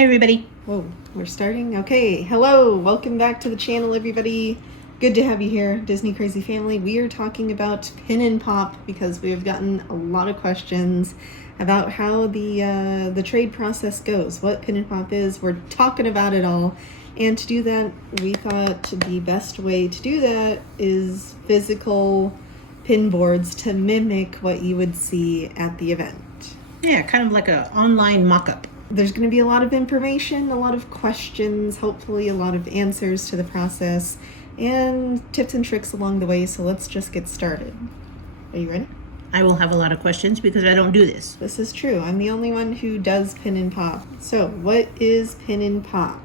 Hi everybody. Whoa, we're starting? Okay, hello, welcome back to the channel everybody. Good to have you here, Disney Crazy Family. We are talking about Pin and Pop because we have gotten a lot of questions about how the trade process goes, what Pin and Pop is. We're talking about it all. And to do that, we thought the best way to do that is physical pin boards to mimic what you would see at the event. Yeah, kind of like an online mock-up. There's going to be a lot of information, a lot of questions, hopefully a lot of answers to the process, and tips and tricks along the way, so let's just get started. Are you ready? I will have a lot of questions because I don't do this. This is true. I'm the only one who does Pin and Pop. So, what is Pin and Pop?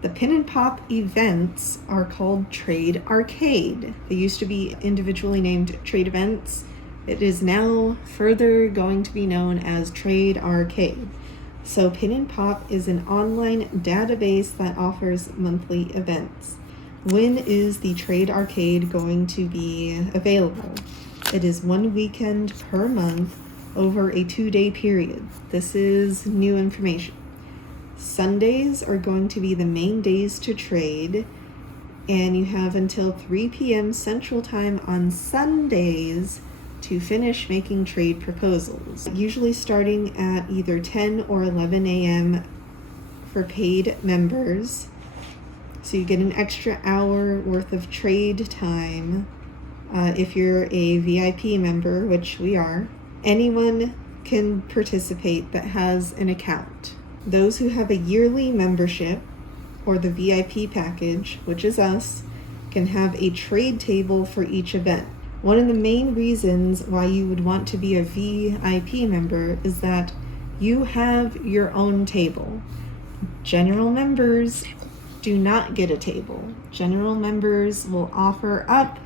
The Pin and Pop events are called Trade Arcade. They used to be individually named Trade Events. It is now further going to be known as Trade Arcade. So Pin and Pop is an online database that offers monthly events. When is the Trade Arcade going to be available? It is one weekend per month over a 2-day period. This is new information. Sundays are going to be the main days to trade, and you have until 3 p.m. Central Time on Sundays to finish making trade proposals, usually starting at either 10 or 11 a.m. for paid members. So you get an extra hour worth of trade time if you're a VIP member, which we are. Anyone can participate that has an account. Those who have a yearly membership or the VIP package, which is us, can have a trade table for each event. One of the main reasons why you would want to be a VIP member is that you have your own table. General members do not get a table. General members will offer up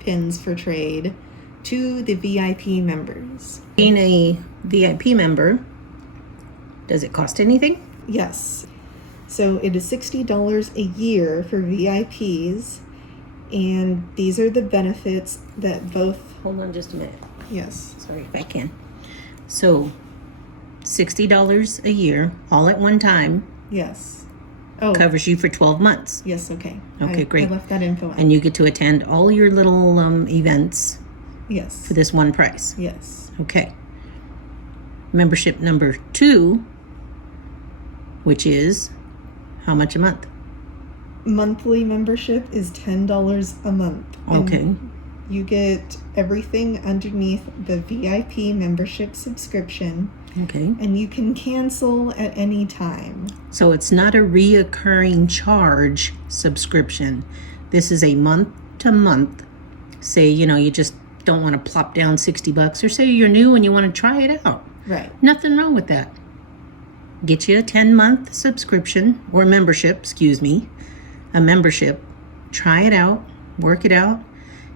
pins for trade to the VIP members. Being a VIP member, does it cost anything? Yes. So it is $60 a year for VIPs. And these are the benefits that both... Hold on just a minute. Yes. Sorry if I can. So, $60 a year, all at one time. Yes. Oh. Covers you for 12 months. Yes, okay. Okay, great. I left that info out. And you get to attend all your little events. Yes. For this one price. Yes. Okay. Membership number 2, which is how much a month? Monthly membership is $10 a month. Okay. You get everything underneath the VIP membership subscription. Okay. And you can cancel at any time. So it's not a reoccurring charge subscription. This is a month to month. Say, you just don't want to plop down $60, or say you're new and you want to try it out. Right. Nothing wrong with that. Get you a 10-month subscription or membership, a membership. Try it out, work it out.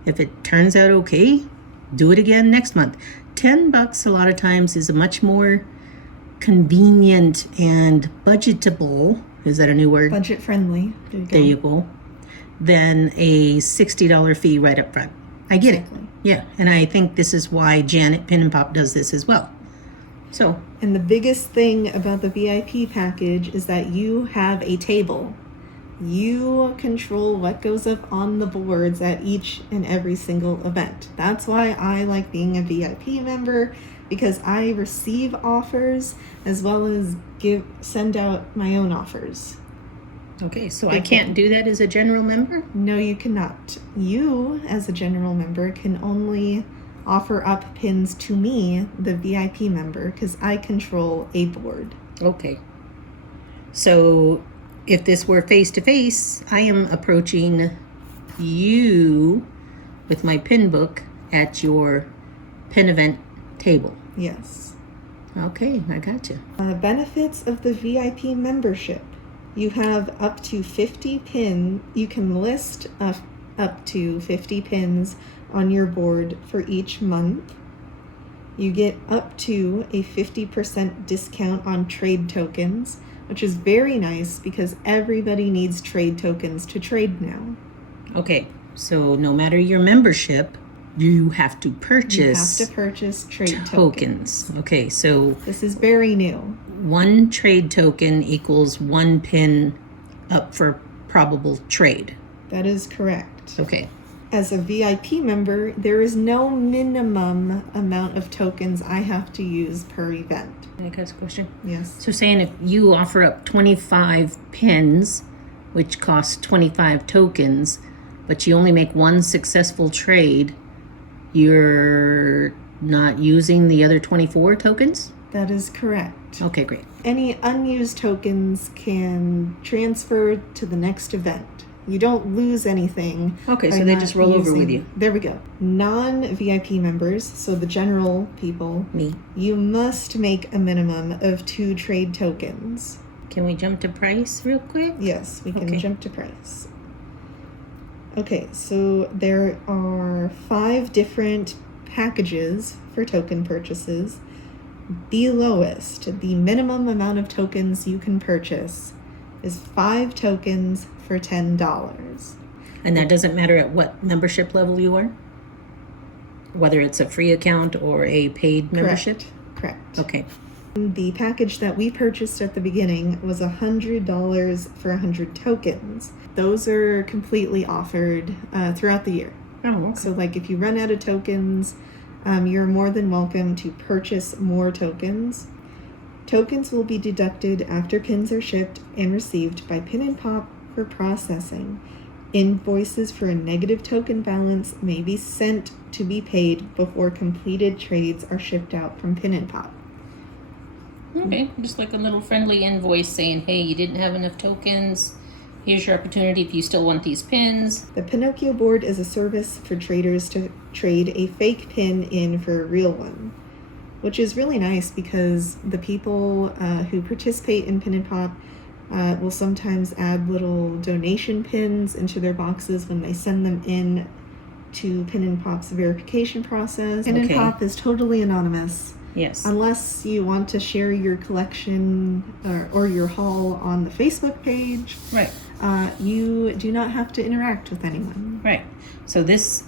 If it turns out okay, do it again next month. $10 a lot of times is a much more convenient and budgetable, is that a new word? Budget friendly. There you go. Than a $60 fee right up front. I get it. Yeah, and I think this is why Janet Pin and Pop does this as well. So. And the biggest thing about the VIP package is that you have a table. You control what goes up on the boards at each and every single event. That's why I like being a VIP member, because I receive offers as well as send out my own offers. Okay, so I can't do that as a general member? No, you cannot. You, as a general member, can only offer up pins to me, the VIP member, because I control a board. Okay. So if this were face-to-face, I am approaching you with my pin book at your pin event table. Yes. Okay, I got you. Benefits of the VIP membership. You have up to 50 pins. You can list up to 50 pins on your board for each month. You get up to a 50% discount on trade tokens, which is very nice because everybody needs trade tokens to trade now. Okay, so no matter your membership, you have to purchase trade tokens. Okay, so this is very new. one trade token equals one pin up for probable trade. That is correct. Okay. As a VIP member, there is no minimum amount of tokens I have to use per event. Can I ask a question? Yes. So saying if you offer up 25 pins, which costs 25 tokens, but you only make one successful trade, you're not using the other 24 tokens? That is correct. Okay, great. Any unused tokens can transfer to the next event. You don't lose anything. Okay, by so they not just roll over with you. There we go. Non-VIP members, so the general people, Me. you must make a minimum of 2 trade tokens. Can we jump to price real quick? Yes, we can Okay. jump to price. Okay, so there are 5 different packages for token purchases. The lowest, the minimum amount of tokens you can purchase is 5 tokens for $10. And that doesn't matter at what membership level you are? Whether it's a free account or a paid membership? Correct. Okay. The package that we purchased at the beginning was $100 for 100 tokens. Those are completely offered throughout the year. Oh, okay. So, like, if you run out of tokens, you're more than welcome to purchase more tokens. Tokens will be deducted after pins are shipped and received by PinandPop for processing. Invoices for a negative token balance may be sent to be paid before completed trades are shipped out from PinandPop. Okay, just like a little friendly invoice saying, hey, you didn't have enough tokens. Here's your opportunity if you still want these pins. The Pinocchio board is a service for traders to trade a fake pin in for a real one, which is really nice because the people who participate in PinandPop will sometimes add little donation pins into their boxes when they send them in to PinandPop's verification process. PinandPop is totally anonymous. Yes. Unless you want to share your collection or your haul on the Facebook page. Right. You do not have to interact with anyone. Right. So this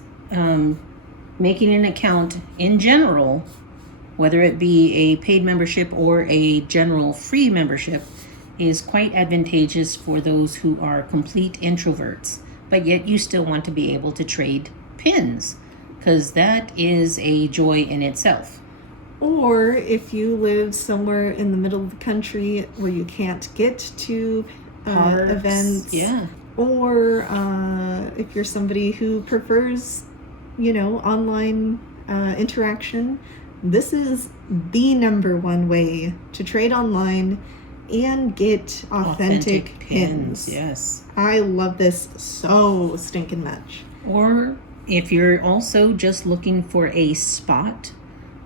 making an account in general, whether it be a paid membership or a general free membership, is quite advantageous for those who are complete introverts, but yet you still want to be able to trade pins, because that is a joy in itself. Or if you live somewhere in the middle of the country where you can't get to Parks, events, yeah. Or if you're somebody who prefers, online interaction, this is the number one way to trade online and get authentic pins. Yes. I love this so stinking much. Or if you're also just looking for a spot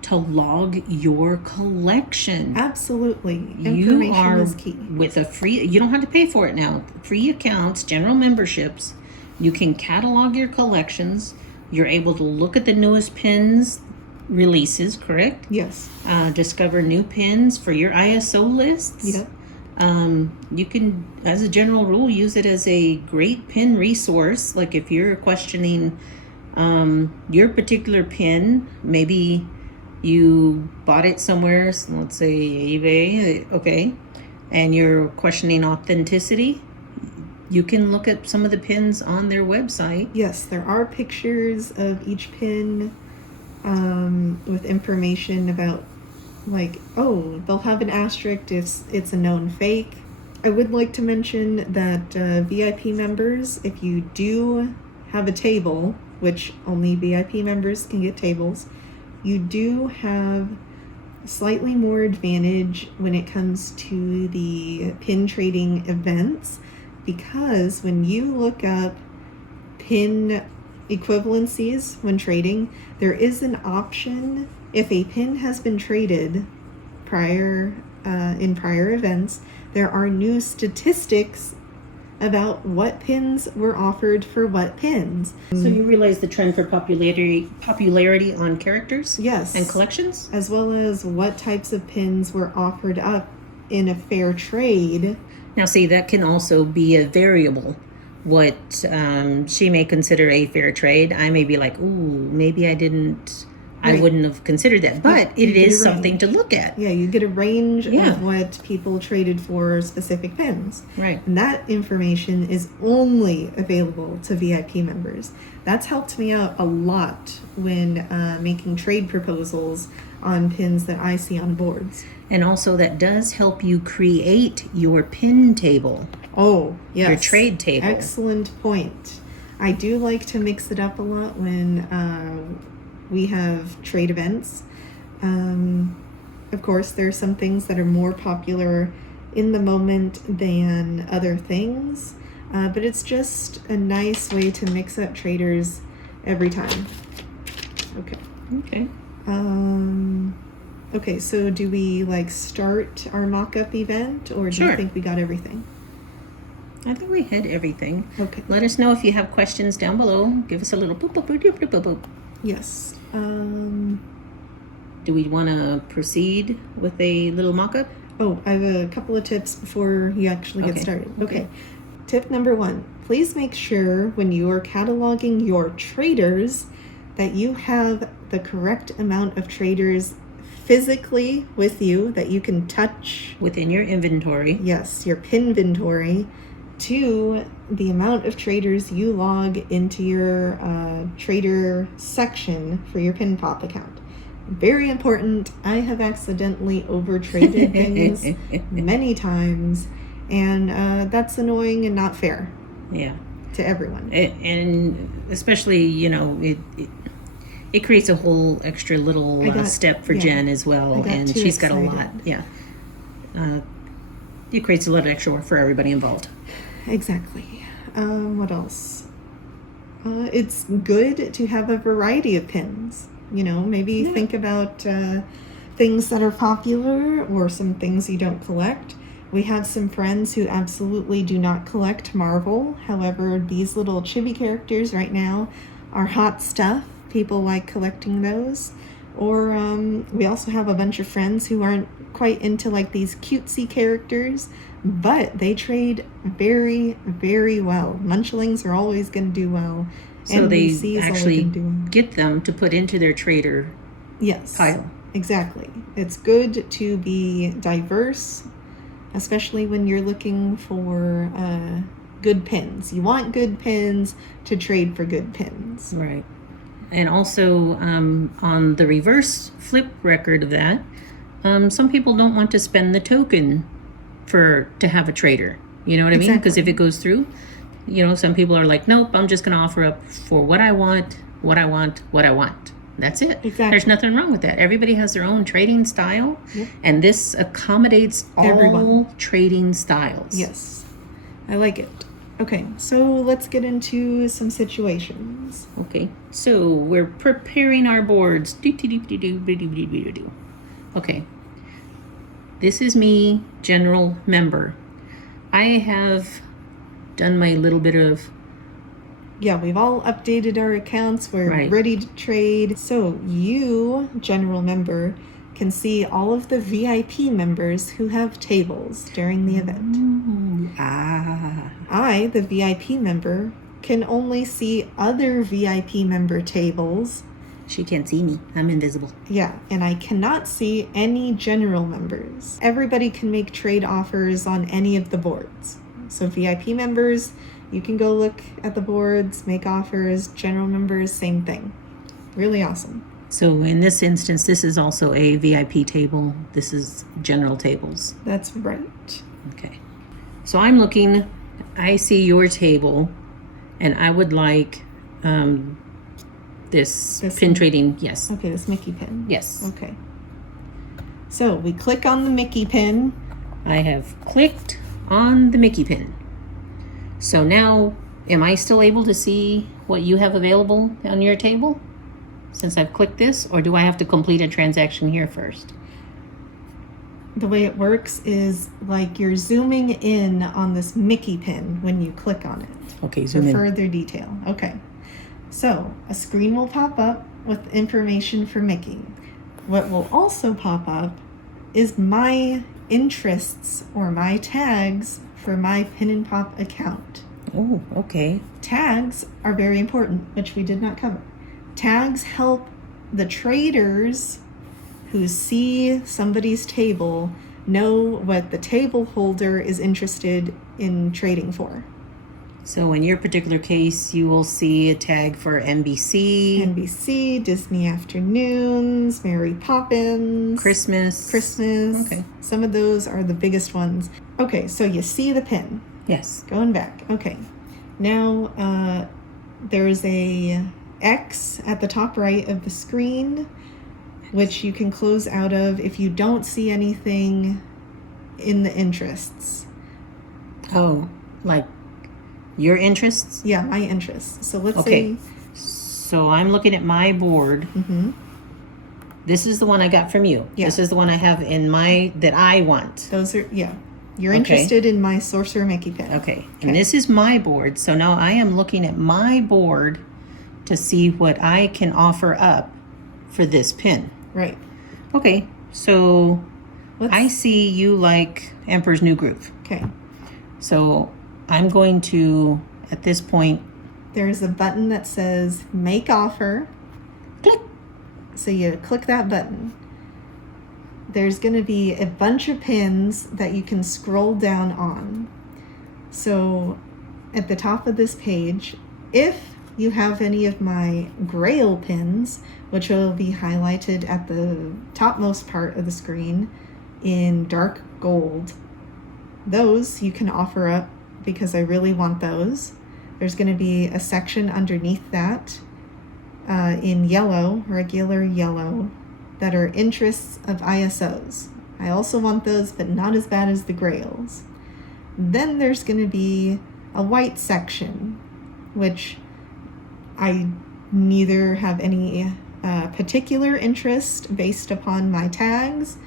to log your collection. Absolutely. You Information are is key. with a free, you don't have to pay for it now. Free accounts, general memberships, you can catalog your collections. You're able to look at the newest pins releases, correct? Yes. Discover new pins for your ISO lists. Yep. You can, as a general rule, use it as a great pin resource. Like if you're questioning your particular pin, maybe you bought it somewhere, so let's say eBay, okay, and you're questioning authenticity, you can look at some of the pins on their website. Yes, there are pictures of each pin with information about, like, they'll have an asterisk if it's a known fake. I would like to mention that VIP members, if you do have a table, which only VIP members can get tables, you do have slightly more advantage when it comes to the pin trading events, because when you look up pin equivalencies when trading, there is an option if a pin has been traded in prior events. There are new statistics about what pins were offered for what pins. So you realize the trend for popularity on characters? Yes. And collections? As well as what types of pins were offered up in a fair trade. Now see, that can also be a variable. What she may consider a fair trade, I may be like, ooh, maybe I didn't I Right. wouldn't have considered that, but You it get is a something range. to look at. Yeah, you get a range Yeah. of what people traded for specific pins. Right. And that information is only available to VIP members. That's helped me out a lot when making trade proposals on pins that I see on boards. And also that does help you create your pin table. Oh, yes. Your trade table. Excellent point. I do like to mix it up a lot when we have trade events. Of course, there are some things that are more popular in the moment than other things, but it's just a nice way to mix up traders every time. Okay. Okay. Okay, so do we like start our mock-up event, or do Sure. you think we got everything? I think we had everything. Okay. Let us know if you have questions down below. Give us a little boop, boop, boop, boop, boop, boop, boop. Yes. Do we want to proceed with a little mock-up? Oh, I have a couple of tips before you actually get Okay. started. Okay. Tip number 1, please make sure when you are cataloging your traders that you have the correct amount of traders physically with you that you can touch. Within your inventory. Yes, your pin inventory to the amount of traders you log into your trader section for your PinPop account. Very important. I have accidentally over-traded things many times, and that's annoying and not fair Yeah. to everyone. And especially, you know, it creates a whole extra little step for yeah, Jen as well, I got and too she's got a excited. lot. Yeah. It creates a lot of extra work for everybody involved. Exactly. What else? It's good to have a variety of pins. You know, maybe think about things that are popular or some things you don't collect. We have some friends who absolutely do not collect Marvel. However, these little chibi characters right now are hot stuff. People like collecting those. Or we also have a bunch of friends who aren't quite into like these cutesy characters, but they trade very, very well. Munchlings are always going to do well. So they NBC is always actually gonna do well. get them to put into their trader Yes. pile. Exactly. It's good to be diverse, especially when you're looking for good pins. You want good pins to trade for good pins. Right. And also, on the reverse flip record of that, some people don't want to spend the token to have a trader. You know what I mean? Because if it goes through, you know, some people are like, nope, I'm just going to offer up for what I want, what I want, what I want. That's it. Exactly. There's nothing wrong with that. Everybody has their own trading style, and this accommodates all trading styles. Yes. I like it. Okay, so let's get into some situations. Okay, so we're preparing our boards. Okay, this is me, general member. I have done my little bit of... Yeah, we've all updated our accounts. We're ready to trade. So you, general member, can see all of the VIP members who have tables during the event. I, the VIP member, can only see other VIP member tables. She can't see me. I'm invisible. Yeah, and I cannot see any general members. Everybody can make trade offers on any of the boards. So VIP members, you can go look at the boards, make offers. General members, same thing. Really awesome. So in this instance, this is also a VIP table. This is general tables. That's right. Okay. So I'm looking, I see your table, and I would like this pin trading. Yes. Okay, this Mickey pin. Yes. Okay. So we click on the Mickey pin. I have clicked on the Mickey pin. So now, am I still able to see what you have available on your table since I've clicked this, or do I have to complete a transaction here first? The way it works is like you're zooming in on this Mickey pin when you click on it. Okay, For zoom in. further detail. Okay. So a screen will pop up with information for Mickey. What will also pop up is my interests or my tags for my PinandPop account. Oh, okay. Tags are very important, which we did not cover. Tags help the traders who see somebody's table know what the table holder is interested in trading for. So in your particular case, you will see a tag for NBC, Disney Afternoons, Mary Poppins, Christmas. Okay. Some of those are the biggest ones. Okay, so you see the pin. Yes. Going back. Okay. Now, there's a X at the top right of the screen, which you can close out of if you don't see anything in the interests. Oh, like your interests? Yeah, my interests. So let's Okay. say... So I'm looking at my board. Mm-hmm. This is the one I got from you. Yeah. This is the one I have in my, that I want. Those are, yeah. You're Okay. interested in my Sorcerer Mickey pin. Okay. And this is my board. So now I am looking at my board to see what I can offer up for this pin. Right. Okay. So Let's... I see you like Emperor's New Groove. Okay. So I'm going to, at this point, There's a button that says Make Offer. click. So you click that button. There's going to be a bunch of pins that you can scroll down on. So at the top of this page, if you have any of my Grail pins, which will be highlighted at the topmost part of the screen in dark gold, those you can offer up because I really want those. There's going to be a section underneath that in yellow, regular yellow, that are interests of ISOs. I also want those, but not as bad as the Grails. Then there's going to be a white section, which I neither have any particular interest based upon my tags,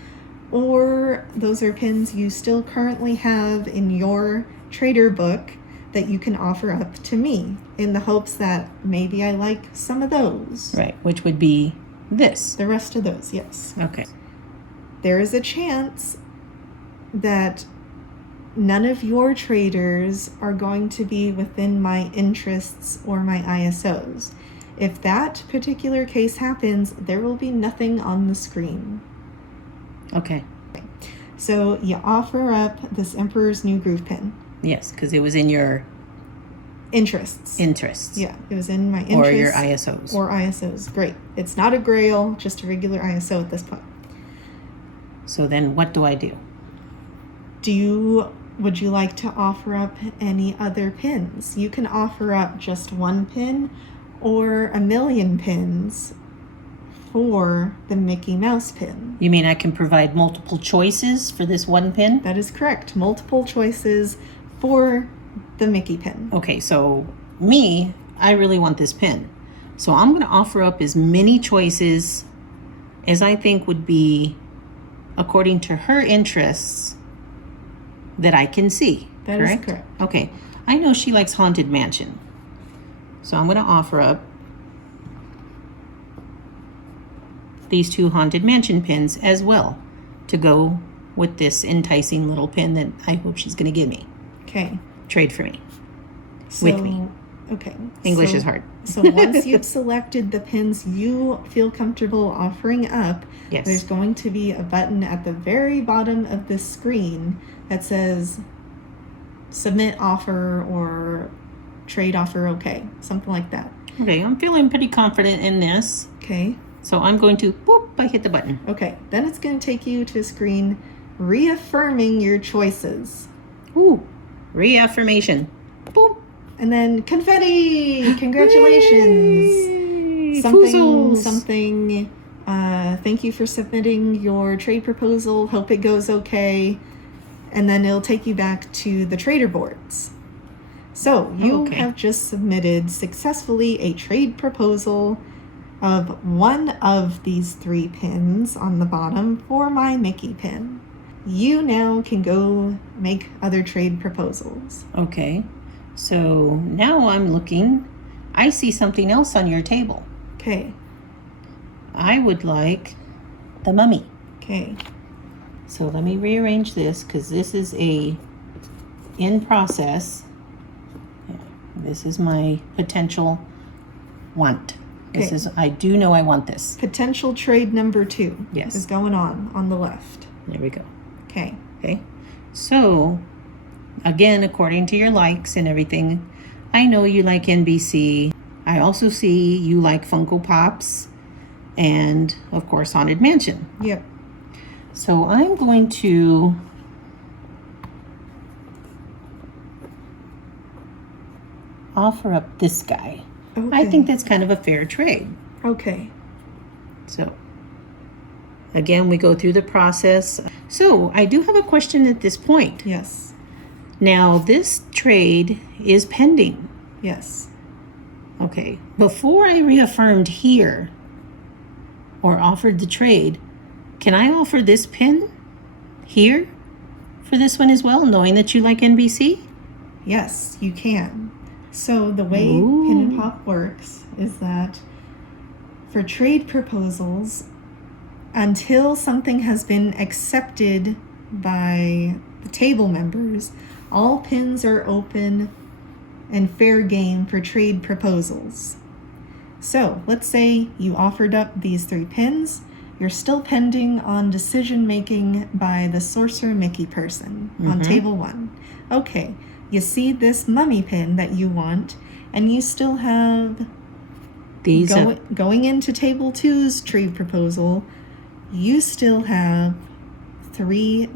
or those are pins you still currently have in your trader book that you can offer up to me in the hopes that maybe I like some of those. Right, which would be this. The rest of those, yes. Okay. There is a chance that none of your traders are going to be within my interests or my ISOs. If that particular case happens, there will be nothing on the screen. Okay. So you offer up this Emperor's New Groove pin. Yes, because it was in your Interests. Yeah, it was in my interests. Or your ISOs. Or ISOs. Great. It's not a Grail, just a regular ISO at this point. So then what do I do? Would you like to offer up any other pins? You can offer up just one pin or a million pins for the Mickey Mouse pin. You mean I can provide multiple choices for this one pin? That is correct. Multiple choices for the Mickey pin. Okay, so me, I really want this pin. So I'm going to offer up as many choices as I think would be according to her interests that I can see. That is correct. Okay, I know she likes Haunted Mansion. So I'm going to offer up these two Haunted Mansion pins as well to go with this enticing little pin that I hope she's going to give me. Okay. Trade for me. So, With me. Okay. English is hard. So once you've selected the pins you feel comfortable offering up, Yes. there's going to be a button at the very bottom of this screen that says submit offer or trade offer okay, something like that. Okay, I'm feeling pretty confident in this. Okay. So I'm going to, boop, I hit the button. Okay. Then it's going to take you to a screen reaffirming your choices. Ooh, reaffirmation. Boop. And then confetti! Congratulations! Yay! Something, Foozles. something. Thank you for submitting your trade proposal. Hope it goes okay. And then it'll take you back to the trader boards. So you Okay. have just submitted successfully a trade proposal of one of these three pins on the bottom for my Mickey pin. You now can go make other trade proposals. Okay, so now I'm looking. I see something else on your table. Okay. I would like the mummy. Okay. So let me rearrange this because this is a in process. This is my potential want. This Okay. is, I do know I want this. Potential trade number 2 Yes. is going on the left. There we go. Okay. Okay. So, again, according to your likes and everything, I know you like NBC. I also see you like Funko Pops and, of course, Haunted Mansion. Yep. So I'm going to offer up this guy. Okay. I think that's kind of a fair trade. Okay. So, again, we go through the process. So, I do have a question at this point. Yes. Now, this trade is pending. Yes. Okay. Before I reaffirmed here or offered the trade, can I offer this pin here for this one as well, knowing that you like NBC? Yes, you can. So the way Ooh. PinandPop works is that for trade proposals, until something has been accepted by the table members, all pins are open and fair game for trade proposals. So let's say you offered up these 3 pins. You're still pending on decision making by the Sorcerer Mickey person on table 1. Okay, you see this mummy pin that you want, and you still have These going into table 2's trade proposal, you still have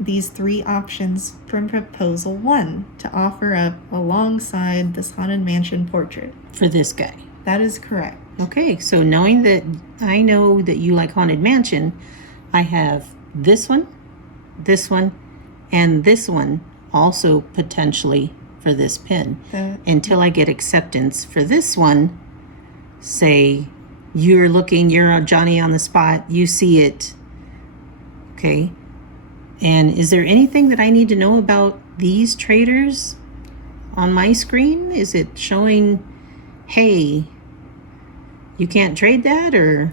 these 3 options from proposal 1 to offer up alongside this Haunted Mansion portrait. for this guy. That is correct. Okay, so knowing that I know that you like Haunted Mansion, I have this one, and this one also potentially for this pin. Until I get acceptance for this one, say you're a Johnny on the spot, you see it. Okay. And is there anything that I need to know about these traders on my screen? Is it showing, hey, you can't trade that, or?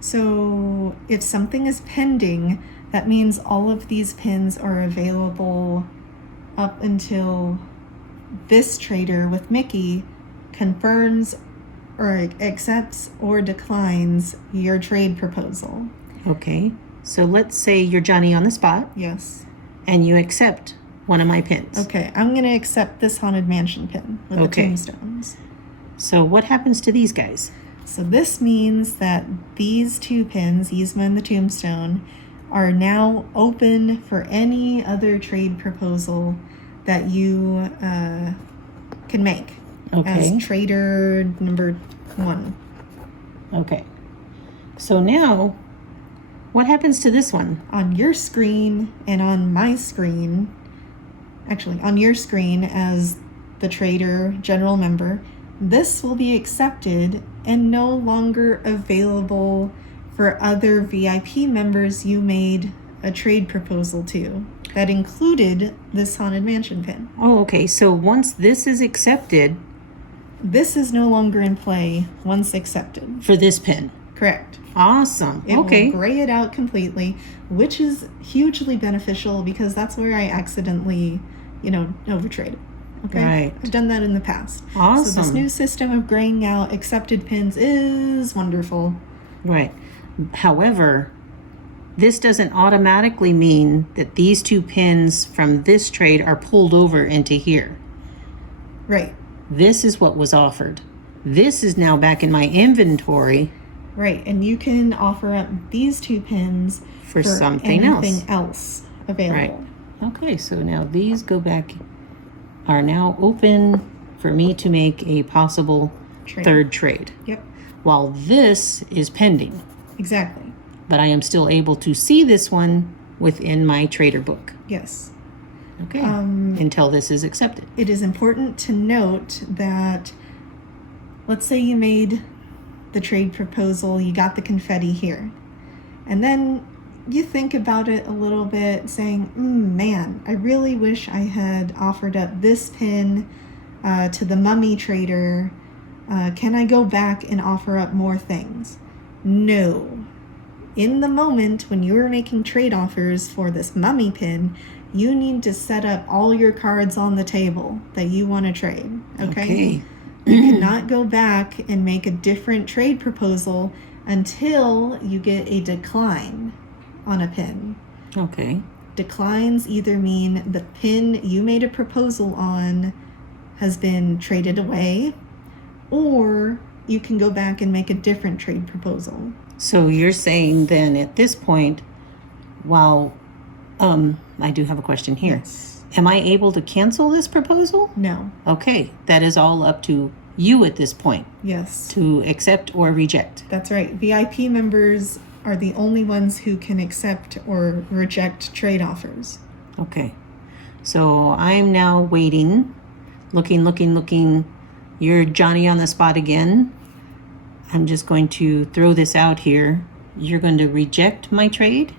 So if something is pending, that means all of these pins are available up until this trader with Mickey confirms or accepts or declines your trade proposal. Okay. So let's say you're Johnny on the spot Yes. and you accept one of my pins. Okay, I'm going to accept this Haunted Mansion pin with the Okay. tombstones. So what happens to these guys? So this means that these 2 pins, Yzma and the Tombstone, are now open for any other trade proposal that you can make Okay. as trader number 1. Okay. So now, what happens to this one? On your screen and on my screen, actually on your screen as the trader general member, this will be accepted and no longer available for other VIP members you made a trade proposal to that included this Haunted Mansion pin. Oh, okay. So once this is accepted This is no longer in play once accepted. for this pin. Correct. Awesome. It Okay. will gray it out completely, which is hugely beneficial because that's where I accidentally, overtraded. Okay. Right. I've done that in the past. So this Awesome. new system of graying out accepted pins is wonderful. Right. However, this doesn't automatically mean that these 2 pins from this trade are pulled over into here. Right. This is what was offered. This is now back in my inventory Right. And you can offer up these 2 pins for something anything else. else available. Right. Okay, so now these are now open for me to make a possible Trade. 3rd trade. Yep. While this is pending, Exactly. but I am still able to see this one within my trader book. Yes. Okay. Until this is accepted. It is important to note that, let's say you made the trade proposal, you got the confetti here, and then you think about it a little bit, saying, man, I really wish I had offered up this pin to the mummy trader. Can I go back and offer up more things? No. In the moment when you were making trade offers for this mummy pin, you need to set up all your cards on the table that you want to trade. Okay? You cannot go back and make a different trade proposal until you get a decline on a pin. Okay. Declines either mean the pin you made a proposal on has been traded away, or you can go back and make a different trade proposal. So you're saying then at this point, while I do have a question here. Yes. Am I able to cancel this proposal? No. Okay, that is all up to you at this point Yes. to accept or reject. That's right. VIP members are the only ones who can accept or reject trade offers. Okay. So I'm now waiting, looking. You're Johnny on the spot again. I'm just going to throw this out here. You're going to reject my trade?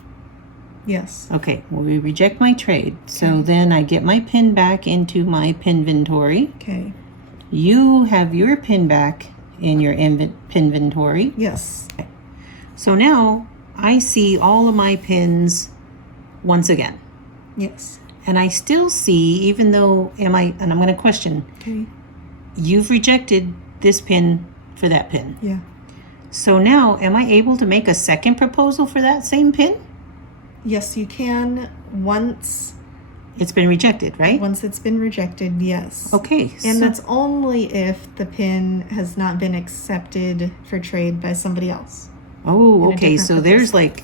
Yes. Okay, well, we reject my trade. So Okay. then I get my pin back into my pin inventory. Okay. You have your pin back in your pin inventory. Yes. So now I see all of my pins once again. Yes. And I still see, even though, and I'm going to question, Okay. you've rejected this pin for that pin. Yeah. So now, am I able to make a second proposal for that same pin? Yes, you can once It's been rejected, right? it's been rejected, yes. Okay. And so- that's only if the pin has not been accepted for trade by somebody else. Oh, in a okay. different So there's proposal. like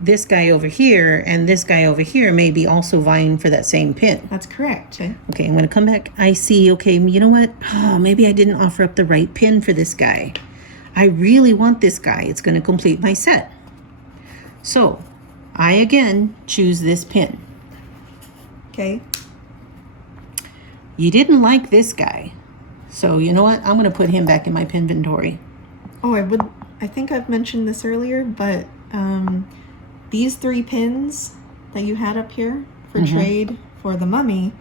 this guy over here and this guy over here may be also vying for that same pin. That's correct. Okay, I'm going to come back. I see, okay, you know what? Oh, maybe I didn't offer up the right pin for this guy. I really want this guy. It's going to complete my set. So I again choose this pin. Okay. You didn't like this guy. So you know what? I'm going to put him back in my pin inventory. Oh, I think I've mentioned this earlier, but these 3 pins that you had up here for trade for the mummy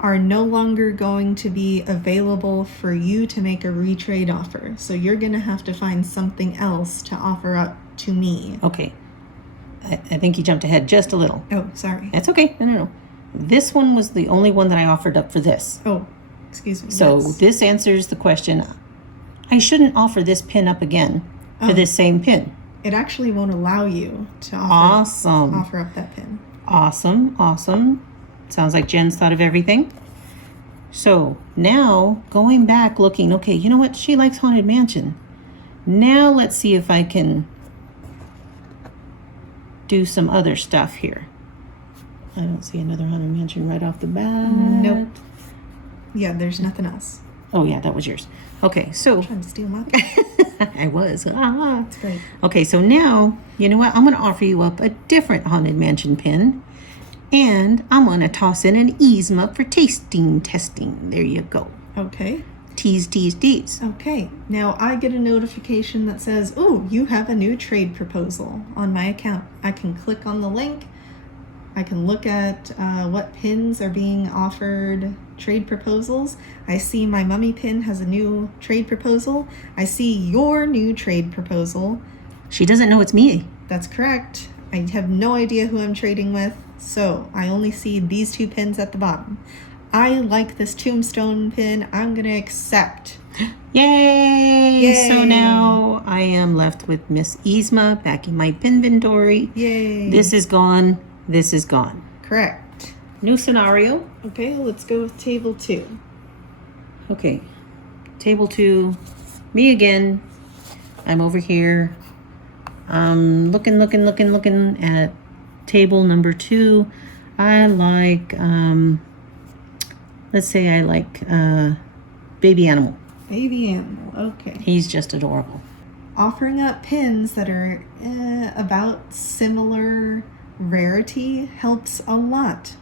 are no longer going to be available for you to make a retrade offer. So you're going to have to find something else to offer up to me. Okay. I think you jumped ahead just a little. Oh, sorry. That's okay. No. This one was the only one that I offered up for this. Oh, excuse me. So Yes. this answers the question. I shouldn't offer this pin up again for this same pin. It actually won't allow you to offer up that pin. Awesome. Sounds like Jen's thought of everything. So now going back looking, okay, you know what? She likes Haunted Mansion. Now let's see if I can do some other stuff here. I don't see another Haunted Mansion right off the bat. Nope. Yeah, there's nothing else. Oh yeah, that was yours. Okay, so Trying to steal my I was. Ah. That's great. Okay, so now, you know what? I'm going to offer you up a different Haunted Mansion pin. And I'm going to toss in an Yzma for testing. There you go. Okay. Tease. Okay. Now I get a notification that says, "Oh, you have a new trade proposal on my account." I can click on the link. I can look at what pins are being offered trade proposals. I see my mummy pin has a new trade proposal. I see your new trade proposal. She doesn't know it's me. That's correct. I have no idea who I'm trading with, so I only see these 2 pins at the bottom. I like this tombstone pin. I'm going to accept. Yay! So Yay. now I am left with Miss Yzma back in my pin inventory. Yay. This is gone. This is gone. Correct. New scenario. Okay, let's go with table 2. Okay. Table 2. Me again. I'm over here. Looking at table number 2. I like, let's say I like baby animal. Baby animal. Okay. He's just adorable. Offering up pins that are about similar rarity helps a lot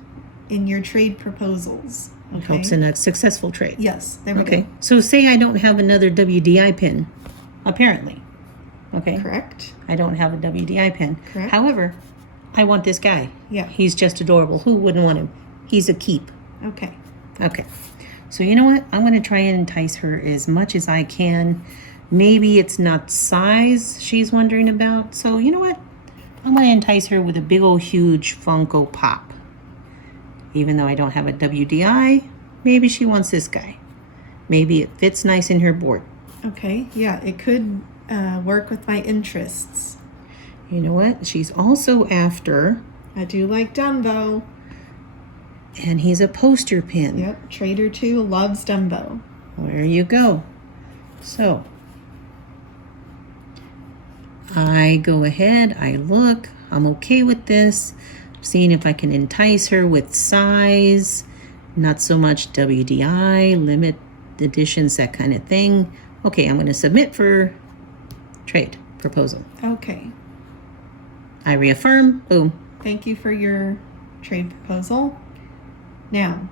in your trade proposals. Okay. Helps in a successful trade. Yes, there we Okay. go. So say I don't have another WDI pin, apparently. Okay. Correct. I don't have a WDI pin. Correct. However, I want this guy. Yeah. He's just adorable. Who wouldn't want him? He's a keep. Okay. Okay. So you know what? I'm going to try and entice her as much as I can. Maybe it's not size she's wondering about. So you know what? I'm going to entice her with a big old huge Funko Pop. Even though I don't have a WDI, maybe she wants this guy. Maybe it fits nice in her board. Okay, yeah, it could work with my interests. You know what? She's also after, I do like Dumbo. and he's a poster pin. Yep, Trader 2 loves Dumbo. There you go. So I go ahead, I look, I'm okay with this. Seeing if I can entice her with size, not so much WDI, limit editions, that kind of thing. Okay, I'm going to submit for trade proposal. Okay, I reaffirm, boom. thank you for your trade proposal. Now,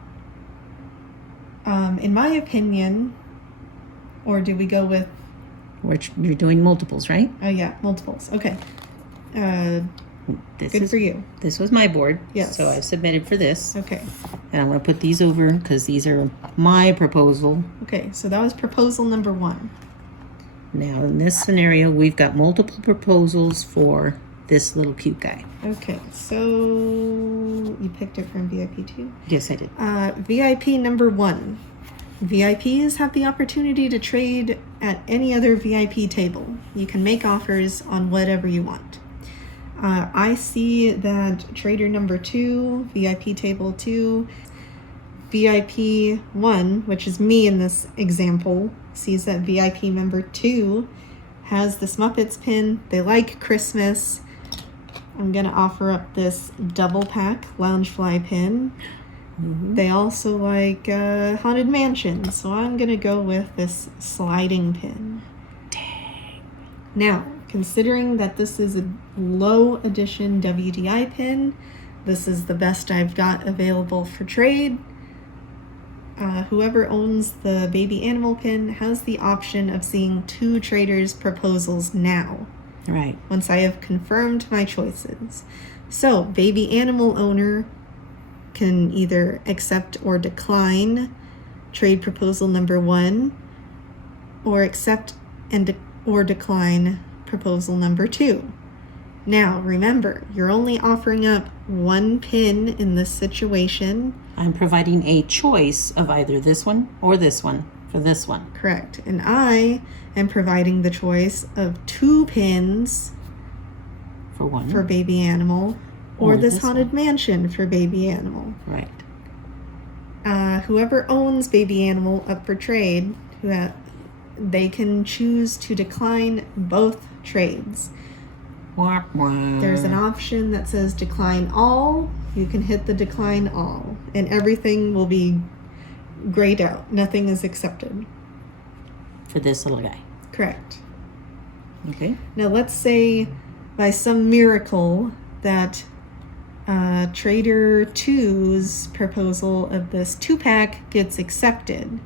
in my opinion, or do we go with, You're doing multiples, right? oh yeah, multiples. Okay. This Good is, for you. This was my board. Yes. So I've submitted for this. Okay. And I'm going to put these over because these are my proposal. Okay, so that was proposal number 1. Now, in this scenario, we've got multiple proposals for this little cute guy. Okay, so you picked it from VIP 2? Yes, I did. VIP number 1. VIPs have the opportunity to trade at any other VIP table. You can make offers on whatever you want. I see that trader number 2, VIP table 2, VIP 1, which is me in this example, sees that VIP member 2 has this Muppets pin. They like Christmas. I'm going to offer up this double pack Loungefly pin. Mm-hmm. They also like Haunted Mansion, so I'm going to go with this sliding pin. Dang. Now, considering that this is a low edition WDI pin, this is the best I've got available for trade. Whoever owns the baby animal pin has the option of seeing 2 traders' proposals now, Right. once I have confirmed my choices. So, baby animal owner can either accept or decline trade proposal number 1, or accept and or decline proposal number 2. Now, remember, you're only offering up 1 pin in this situation. I'm providing a choice of either this one or this one for this one. Correct. And I am providing the choice of 2 pins For one. for baby animal, or this this Haunted one. Mansion for baby animal. Right. Whoever owns baby animal up for trade, they can choose to decline both trades. Wah, wah. There's an option that says decline all. You can hit the decline all, and everything will be grayed out. Nothing is accepted. For this little guy. Correct. Okay. Now let's say by some miracle that Trader 2's proposal of this 2-pack gets accepted.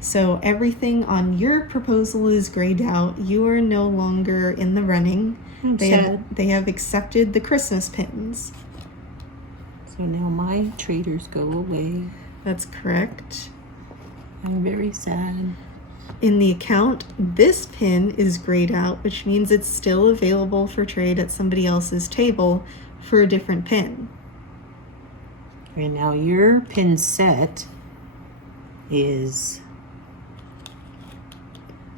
So everything on your proposal is grayed out. You are no longer in the running. I'm sad. They have accepted the Christmas pins. So now my traders go away. That's correct. I'm very sad. In the account, this pin is grayed out, which means it's still available for trade at somebody else's table for a different pin. And now your pin set is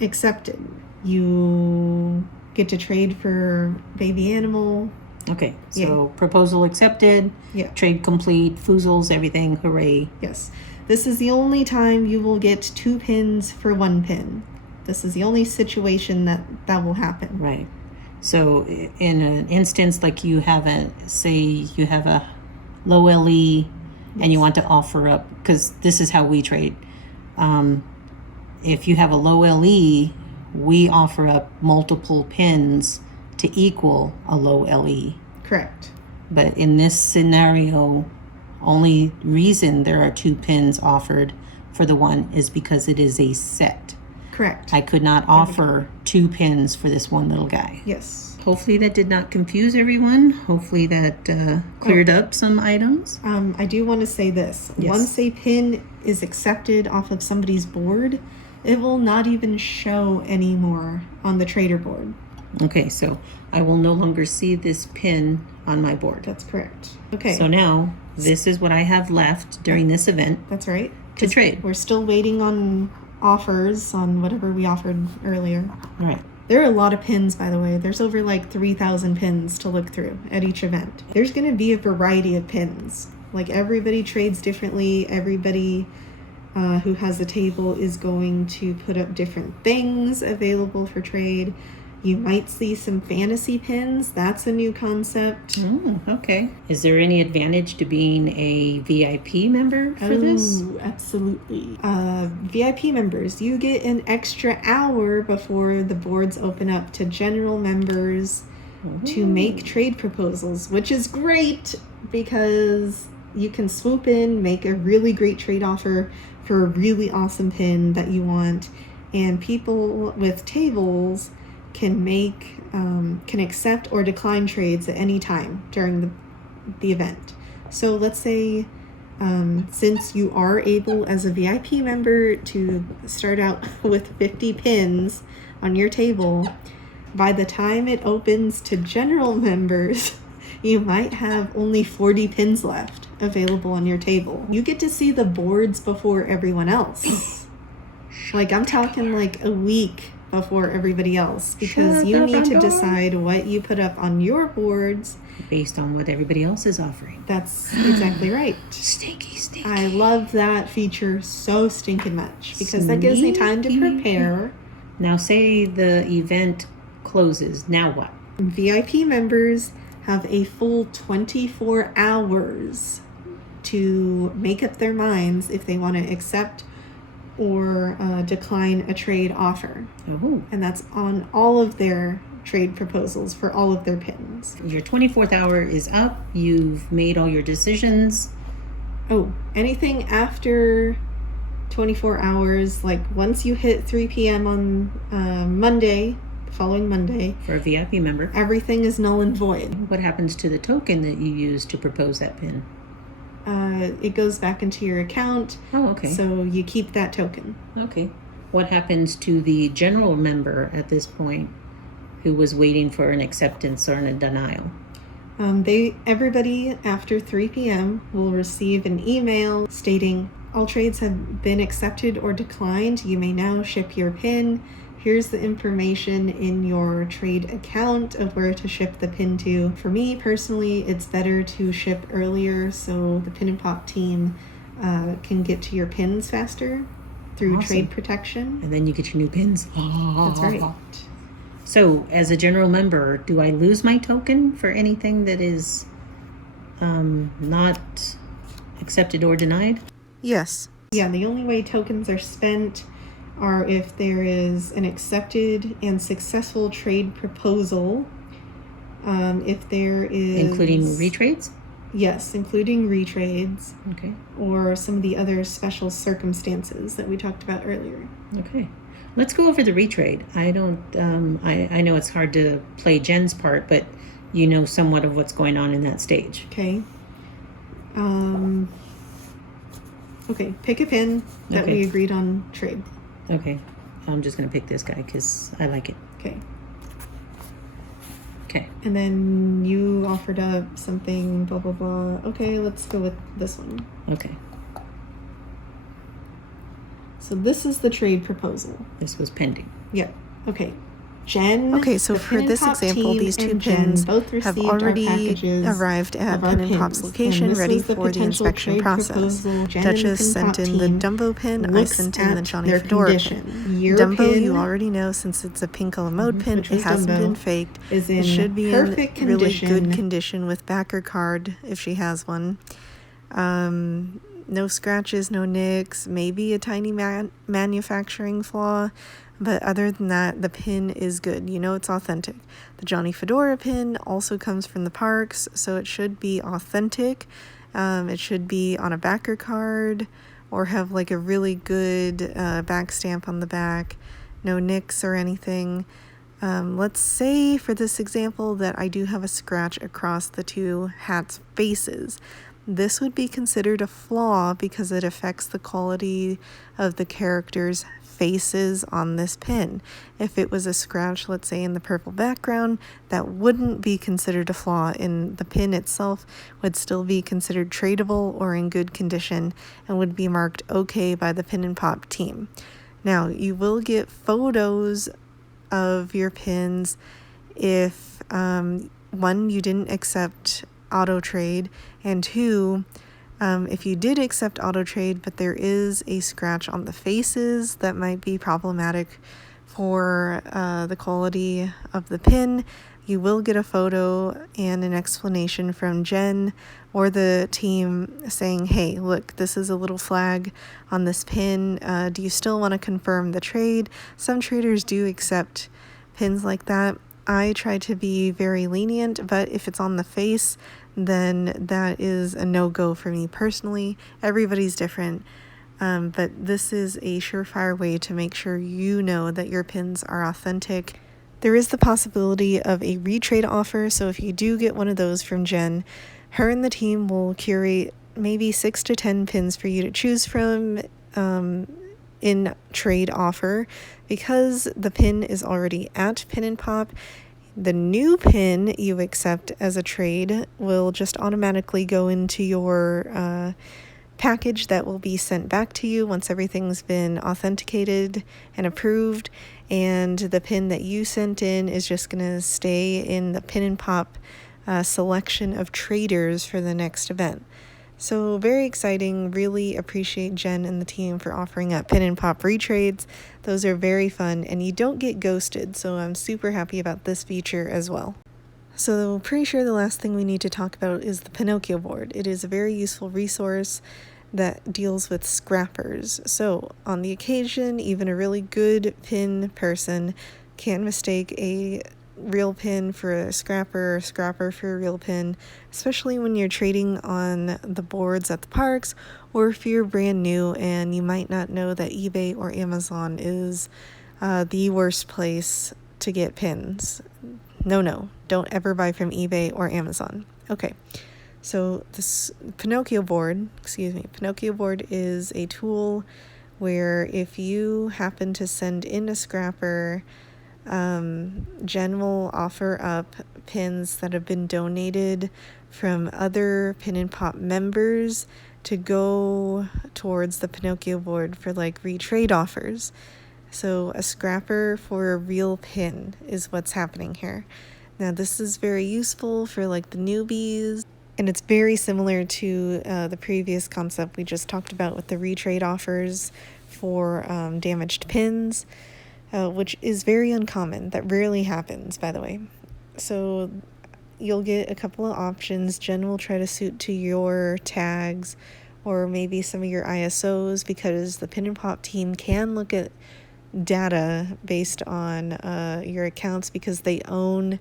Accepted. You get to trade for baby animal. okay. So proposal accepted. Yeah. Trade complete. Foozles, everything. Hooray. Yes. This is the only time you will get 2 pins for 1 pin. This is the only situation that will happen. Right. So in an instance like you have a low LE and you want to offer up, because this is how we trade. If you have a low LE, we offer up multiple pins to equal a low LE. Correct. But in this scenario, only reason there are 2 pins offered for the one is because it is a set. Correct. I could not offer 2 pins for this one little guy. Yes. Hopefully that did not confuse everyone. Hopefully that cleared up some items. I do want to say this. Yes. Once a pin is accepted off of somebody's board, it will not even show anymore on the trader board. Okay, so I will no longer see this pin on my board. That's correct. Okay. So now this is what I have left during this event That's right. to trade. We're still waiting on offers on whatever we offered earlier. Right. There are a lot of pins, by the way. There's over like 3,000 pins to look through at each event. There's going to be a variety of pins. Like everybody trades differently. Everybody who has a table is going to put up different things available for trade. You might see some fantasy pins. That's a new concept. Okay. Is there any advantage to being a VIP member for this? Absolutely. VIP members, you get an extra hour before the boards open up to general members to make trade proposals, which is great because you can swoop in, make a really great trade offer for a really awesome pin that you want, and people with tables can accept or decline trades at any time during the event. So let's say since you are able as a VIP member to start out with 50 pins on your table, by the time it opens to general members, you might have only 40 pins left available on your table. You get to see the boards before everyone else. Like I'm talking like a week before everybody else, because you need to decide what you put up on your boards based on what everybody else is offering. That's exactly right. Stinky. I love that feature so stinking much because that gives me time to prepare. Now say the event closes. Now what? VIP members have a full 24 hours to make up their minds if they want to accept or decline a trade offer. And that's on all of their trade proposals for all of their pins. Your 24th hour is up. You've made all your decisions. Anything after 24 hours, like once you hit 3 p.m. on Monday, the following Monday, for a VIP member, everything is null and void. What happens to the token that you used to propose that pin? It goes back into your account. Okay. So you keep that token. Okay. What happens to the general member at this point who was waiting for an acceptance or a denial? Everybody after 3 p.m. will receive an email stating all trades have been accepted or declined. You may now ship your pin. Here's the information in your trade account of where to ship the pin to. For me personally, it's better to ship earlier so the PinandPop team can get to your pins faster through trade protection. And then you get your new pins. That's right. So as a general member, do I lose my token for anything that is not accepted or denied? Yes. Yeah, the only way tokens are spent are if there is an accepted and successful trade proposal. If there is... Including retrades? Yes, including retrades. Okay. Or some of the other special circumstances that we talked about earlier. Okay. Let's go over the retrade. I know it's hard to play Jen's part, but you know somewhat of what's going on in that stage. Okay. Okay, pick a pin that we agreed on trade. Okay. I'm just going to pick this guy because I like it. Okay. Okay. And then you offered up something, blah, blah, blah. Okay, let's go with this one. Okay. So this is the trade proposal. This was pending. Yep. Okay. Jen. Okay, so for this example, these two pins have already arrived at PinandPop's location, ready for the inspection process. Duchess sent in the Dumbo pin, I sent in the Johnny Fedora pin. Dumbo, you already know, since it's a pink mode pin, it hasn't been faked. It should be in really good condition with backer card, if she has one. No scratches, no nicks, maybe a tiny manufacturing flaw. But other than that, the pin is good. You know it's authentic. The Johnny Fedora pin also comes from the parks, so it should be authentic. It should be on a backer card or have like a really good back stamp on the back. No nicks or anything. Let's say for this example that I do have a scratch across the two hats' faces. This would be considered a flaw because it affects the quality of the character's faces on this pin. If it was a scratch, let's say in the purple background, that wouldn't be considered a flaw, and the pin itself would still be considered tradable or in good condition and would be marked okay by the PinandPop team. Now, you will get photos of your pins if, one, you didn't accept auto trade, and two, if you did accept auto trade, but there is a scratch on the faces that might be problematic for the quality of the pin, you will get a photo and an explanation from Jen or the team saying, hey, look, this is a little flag on this pin. Do you still want to confirm the trade? Some traders do accept pins like that. I try to be very lenient, but if it's on the face, then that is a no-go for me personally. Everybody's different, but this is a surefire way to make sure you know that your pins are authentic. There is the possibility of a retrade offer, so if you do get one of those from Jen, her and the team will curate maybe 6 to 10 pins for you to choose from in trade offer. Because the pin is already at PinandPop, the new pin you accept as a trade will just automatically go into your package that will be sent back to you once everything's been authenticated and approved, and the pin that you sent in is just going to stay in the PinandPop selection of traders for the next event. So very exciting. Really appreciate Jen and the team for offering up PinandPop retrades. Those are very fun, and you don't get ghosted, so I'm super happy about this feature as well. So pretty sure the last thing we need to talk about is the Pinocchio board. It is a very useful resource that deals with scrappers. So on the occasion, even a really good pin person can mistake a real pin for a scrapper, or a scrapper for a real pin, especially when you're trading on the boards at the parks, or if you're brand new and you might not know that eBay or Amazon is the worst place to get pins. No, don't ever buy from eBay or Amazon. Okay, so this Pinocchio board is a tool where if you happen to send in a scrapper, Jen will offer up pins that have been donated from other PinandPop members to go towards the Pinocchio board for like retrade offers. So a scrapper for a real pin is what's happening here. Now this is very useful for like the newbies, and it's very similar to the previous concept we just talked about with the retrade offers for damaged pins. Which is very uncommon. That rarely happens, by the way. So you'll get a couple of options. Jen will try to suit to your tags or maybe some of your ISOs, because the PinandPop team can look at data based on your accounts, because they own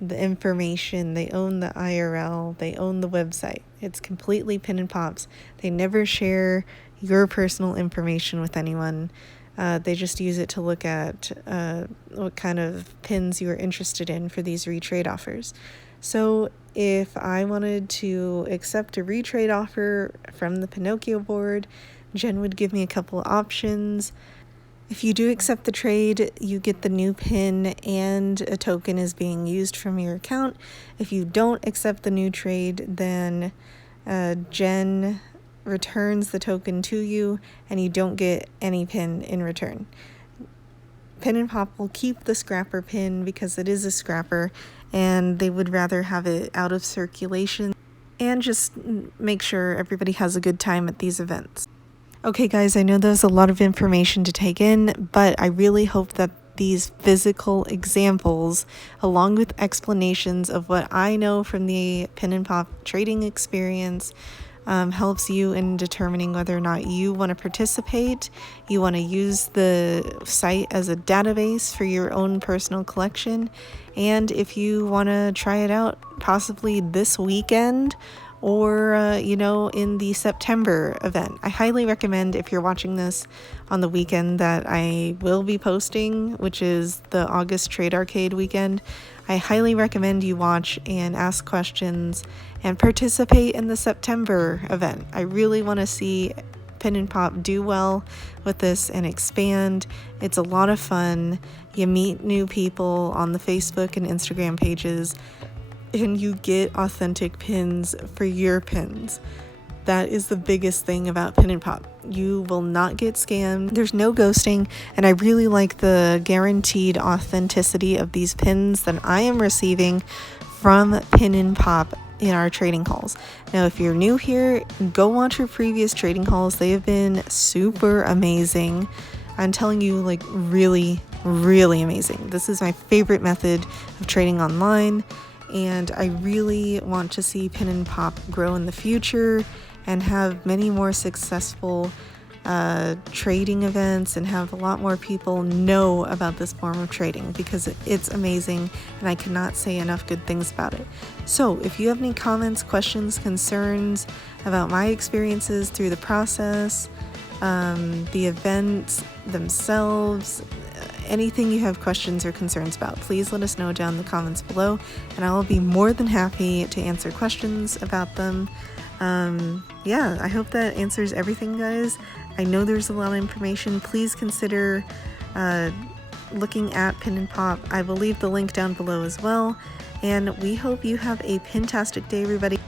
the information, they own the IRL, they own the website. It's completely PinandPop's. They never share your personal information with anyone. They just use it to look at what kind of pins you are interested in for these retrade offers. So if I wanted to accept a retrade offer from the Pinocchio board, Jen would give me a couple of options. If you do accept the trade, you get the new pin and a token is being used from your account. If you don't accept the new trade, then Jen returns the token to you and you don't get any pin in return. PinandPop will keep the scrapper pin because it is a scrapper and they would rather have it out of circulation and just make sure everybody has a good time at these events. Okay guys, I know there's a lot of information to take in, but I really hope that these physical examples, along with explanations of what I know from the PinandPop trading experience, helps you in determining whether or not you want to participate, you want to use the site as a database for your own personal collection, and if you want to try it out possibly this weekend or, in the September event. I highly recommend, if you're watching this on the weekend that I will be posting, which is the August Trade Arcade weekend, I highly recommend you watch and ask questions and participate in the September event. I really want to see PinandPop do well with this and expand. It's a lot of fun. You meet new people on the Facebook and Instagram pages, and you get authentic pins for your pins. That is the biggest thing about Pin and Pop. You will not get scammed. There's no ghosting, and I really like the guaranteed authenticity of these pins that I am receiving from Pin and Pop in our trading hauls. Now, if you're new here, go watch your previous trading hauls. They have been super amazing. I'm telling you, like, really, really amazing. This is my favorite method of trading online, and I really want to see Pin and Pop grow in the future and have many more successful trading events and have a lot more people know about this form of trading, because it's amazing and I cannot say enough good things about it. So if you have any comments, questions, concerns about my experiences through the process, the events themselves, anything you have questions or concerns about, please let us know down in the comments below, and I will be more than happy to answer questions about them. Yeah, I hope that answers everything, guys. I know there's a lot of information. Please consider looking at Pin and Pop. I will leave the link down below as well, and we hope you have a pintastic day, everybody.